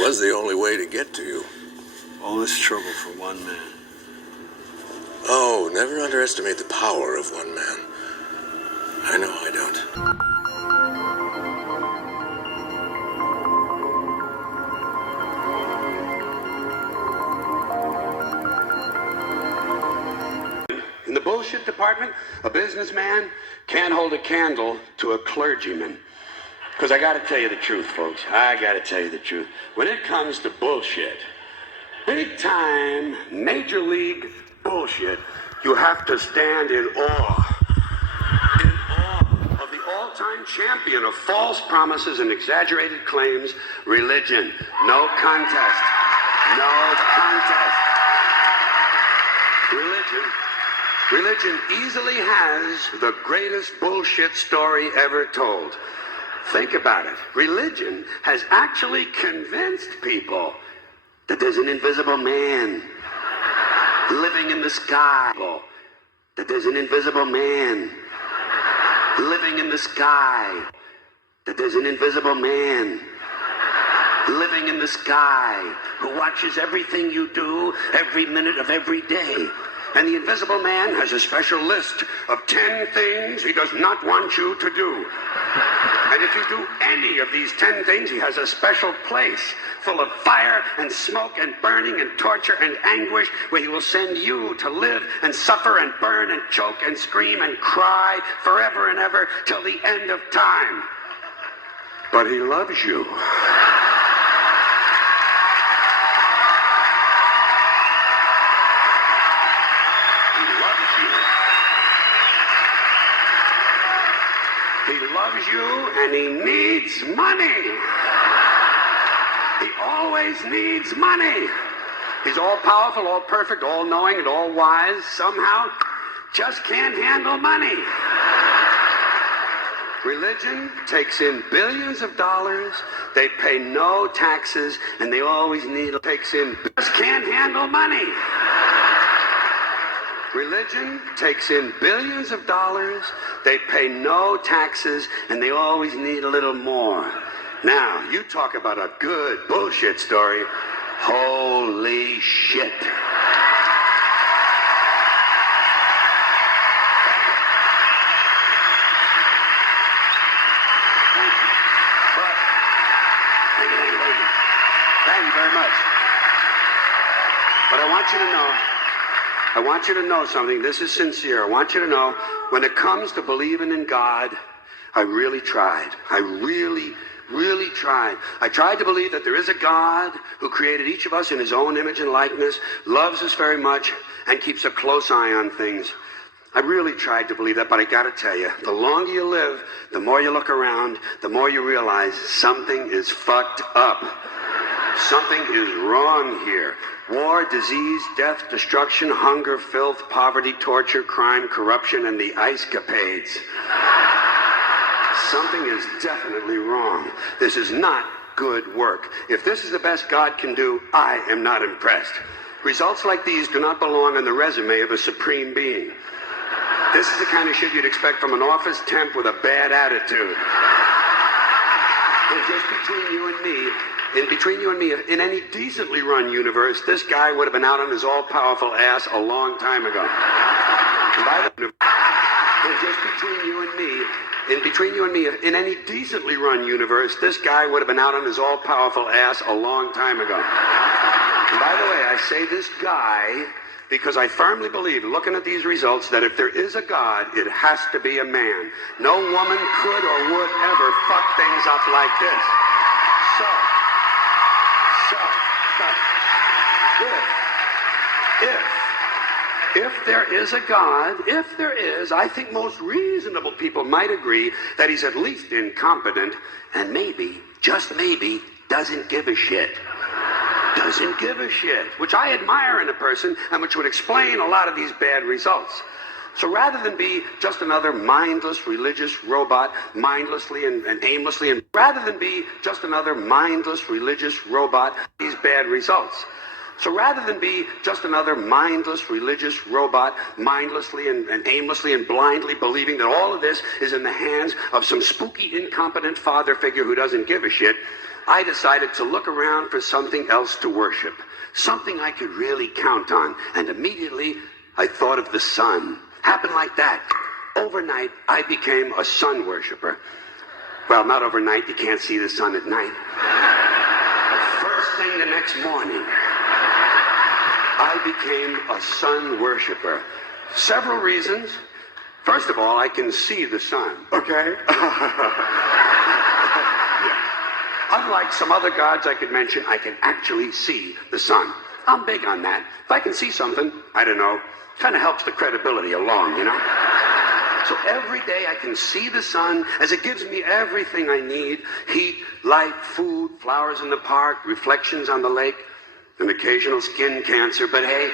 Was the only way to get to you. All this trouble for one man. Oh, never underestimate the power of one man. I know I don't. In the bullshit department, a businessman can't hold a candle to a clergyman. Because I got to tell you the truth, folks. I got to tell you the truth. When it comes to bullshit, anytime major league bullshit, you have to stand in awe. In awe of the all-time champion of false promises and exaggerated claims, religion. No contest. No contest. Religion easily has the greatest bullshit story ever told. Think about it. Religion has actually convinced people that there's an invisible man living in the sky. That there's an invisible man living in the sky. That there's an invisible man living in the sky who watches everything you do every minute of every day. And the invisible man has a special list of 10 things he does not want you to do. And if you do any of these 10 things, he has a special place full of fire and smoke and burning and torture and anguish where he will send you to live and suffer and burn and choke and scream and cry forever and ever till the end of time. But he loves you. He loves you and he needs money. He always needs money. He's all powerful, all perfect, all knowing, and all wise. Somehow just can't handle money. Religion takes in billions of dollars. They pay no taxes, and they always need just can't handle money. Religion takes in billions of dollars, they pay no taxes, and they always need a little more. Now, you talk about a good bullshit story. Holy shit. Thank you very much. But I want you to know something. This is sincere. I want you to know, when it comes to believing in God, I really tried. I really tried. I tried to believe that there is a God who created each of us in his own image and likeness, loves us very much, and keeps a close eye on things. I really tried to believe that, but I gotta tell you, the longer you live, the more you look around, the more you realize something is fucked up. Something is wrong here. War, disease, death, destruction, hunger, filth, poverty, torture, crime, corruption, and the ice-capades. Something is definitely wrong. This is not good work. If this is the best God can do, I am not impressed. Results like these do not belong on the resume of a supreme being. This is the kind of shit you'd expect from an office temp with a bad attitude. And just between you and me, if in any decently run universe, this guy would have been out on his all-powerful ass a long time ago. And just between you and me, if in any decently run universe, this guy would have been out on his all-powerful ass a long time ago. And by the way, I say this guy because I firmly believe, looking at these results, that if there is a God, it has to be a man. No woman could or would ever fuck things up like this. If there is a God, I think most reasonable people might agree that he's at least incompetent and maybe, just maybe, doesn't give a shit. Doesn't give a shit, which I admire in a person and which would explain a lot of these bad results. So rather than be just another mindless religious robot, mindlessly and aimlessly, and these bad results. So rather than be just another mindless religious robot, mindlessly and aimlessly and blindly believing that all of this is in the hands of some spooky, incompetent father figure who doesn't give a shit, I decided to look around for something else to worship, something I could really count on, and immediately I thought of the sun. Happened like that. Overnight, I became a sun worshiper. Well, not overnight, you can't see the sun at night. But first thing the next morning, I became a sun worshiper. Several reasons. First of all, I can see the sun, okay? Unlike some other gods I could mention, I can actually see the sun. I'm big on that. If I can see something, I don't know, kind of helps the credibility along, you know? So every day I can see the sun as it gives me everything I need. Heat, light, food, flowers in the park, reflections on the lake, an occasional skin cancer, but hey,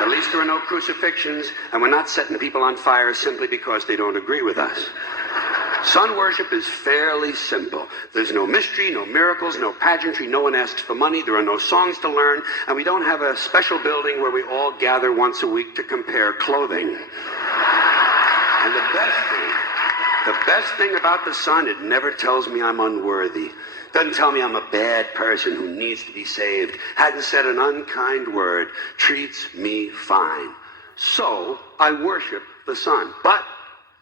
at least there are no crucifixions, and we're not setting people on fire simply because they don't agree with us. Sun worship is fairly simple. There's no mystery, no miracles, no pageantry, no one asks for money, there are no songs to learn, and we don't have a special building where we all gather once a week to compare clothing. And the best thing about the sun, it never tells me I'm unworthy. Doesn't tell me I'm a bad person who needs to be saved. Hadn't said an unkind word. Treats me fine. So I worship the sun. But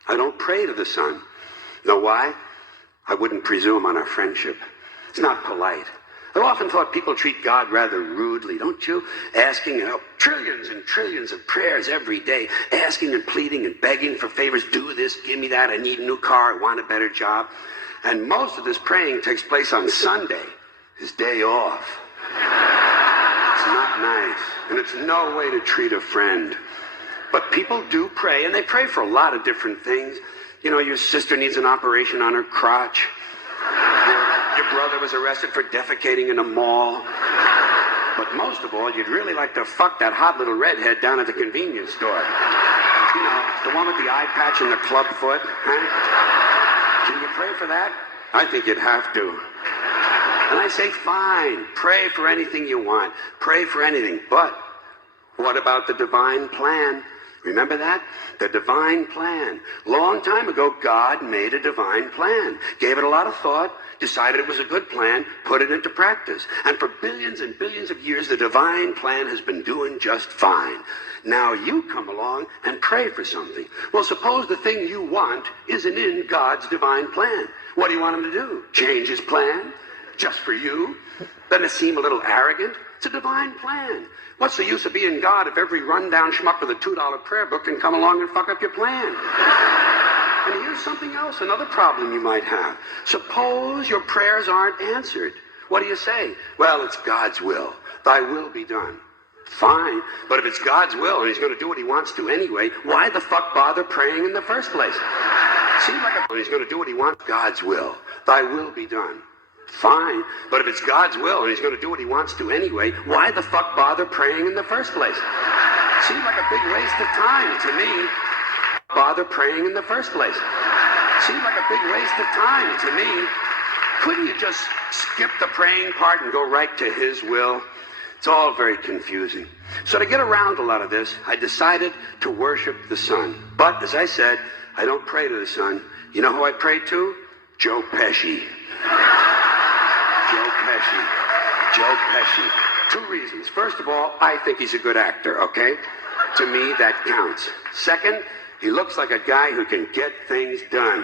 I don't pray to the sun. Know why? I wouldn't presume on our friendship. It's not polite. I've often thought people treat God rather rudely, don't you? Asking trillions and trillions of prayers every day, asking and pleading and begging for favors. Do this, give me that, I need a new car, I want a better job. And most of this praying takes place on Sunday, his day off. It's not nice, and it's no way to treat a friend. But people do pray, and they pray for a lot of different things. You know, your sister needs an operation on her crotch. Your brother was arrested for defecating in a mall. But most of all, you'd really like to fuck that hot little redhead down at the convenience store. You know, the one with the eye patch and the club foot, huh? Can you pray for that? I think you'd have to. And I say, fine, pray for anything you want. Pray for anything. But what about the divine plan? Remember that? The divine plan. Long time ago, God made a divine plan. Gave it a lot of thought, decided it was a good plan, put it into practice. And for billions and billions of years, the divine plan has been doing just fine. Now you come along and pray for something. Well, suppose the thing you want isn't in God's divine plan. What do you want him to do? Change his plan? Just for you? Doesn't it seem a little arrogant? It's a divine plan. What's the use of being God if every rundown schmuck with a $2 prayer book can come along and fuck up your plan? And here's something else, another problem you might have. Suppose your prayers aren't answered. What do you say? Well, it's God's will. Thy will be done. Fine, but if it's God's will and he's going to do what he wants to anyway, why the fuck bother praying in the first place? Seems like he's going to do what he wants. God's will. Thy will be done. Fine, but if it's God's will and he's going to do what he wants to anyway, why the fuck bother praying in the first place? Seems like a big waste of time to me. Bother praying in the first place. Seems like a big waste of time to me. Couldn't you just skip the praying part and go right to his will? It's all very confusing. So to get around a lot of this, I decided to worship the sun. But as I said, I don't pray to the sun. You know who I pray to? Joe Pesci. Joe Pesci. Two reasons. First of all, I think he's a good actor, okay? To me, that counts. Second, he looks like a guy who can get things done.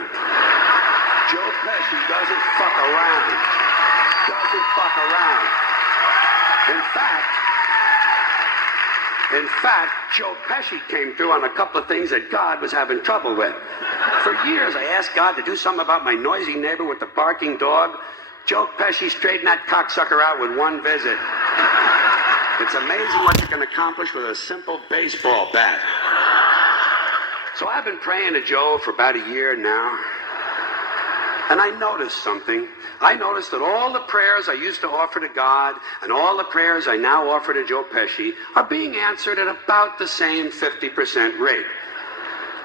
Joe Pesci doesn't fuck around. Doesn't fuck around. In fact, Joe Pesci came through on a couple of things that God was having trouble with. For years, I asked God to do something about my noisy neighbor with the barking dog. Joe Pesci straightened that cocksucker out with one visit. It's amazing what you can accomplish with a simple baseball bat. So I've been praying to Joe for about a year now. And I noticed something. I noticed that all the prayers I used to offer to God and all the prayers I now offer to Joe Pesci are being answered at about the same 50% rate.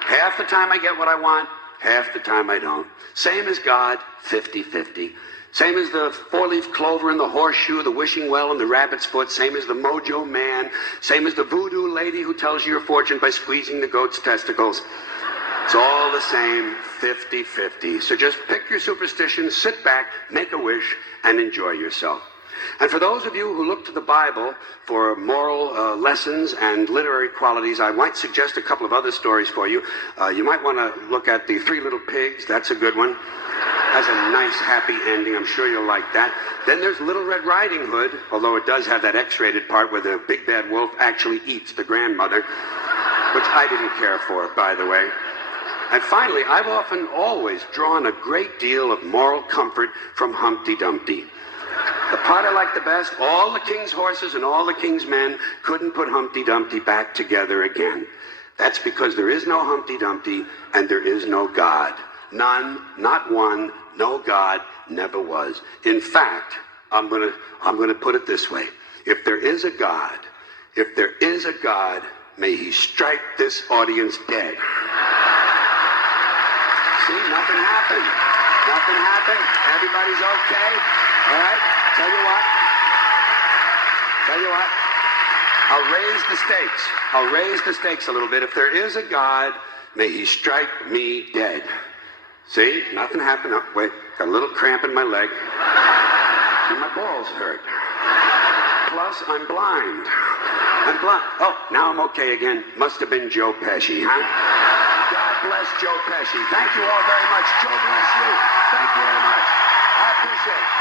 Half the time I get what I want, half the time I don't. Same as God, 50-50. Same as the four-leaf clover and the horseshoe, the wishing well and the rabbit's foot. Same as the mojo man. Same as the voodoo lady who tells you your fortune by squeezing the goat's testicles. It's all the same, 50-50. So just pick your superstition, sit back, make a wish, and enjoy yourself. And for those of you who look to the Bible for moral lessons and literary qualities, I might suggest a couple of other stories for you. You might want to look at The Three Little Pigs. That's a good one. Has a nice, happy ending. I'm sure you'll like that. Then there's Little Red Riding Hood, although it does have that X-rated part where the big bad wolf actually eats the grandmother, which I didn't care for, by the way. And finally, I've always drawn a great deal of moral comfort from Humpty Dumpty. The part I like the best, all the king's horses and all the king's men couldn't put Humpty Dumpty back together again. That's because there is no Humpty Dumpty and there is no God. None, not one, no God, never was. In fact, I'm gonna put it this way. If there is a God, may he strike this audience dead. See, nothing happened. Nothing happened. Everybody's okay. All right? Tell you what. I'll raise the stakes a little bit. If there is a God, may he strike me dead. See? Nothing happened. Oh, wait. Got a little cramp in my leg. And my balls hurt. Plus, I'm blind. Oh, now I'm okay again. Must have been Joe Pesci, huh? God bless Joe Pesci. Thank you all very much. Joe bless you. Thank you very much. I appreciate it.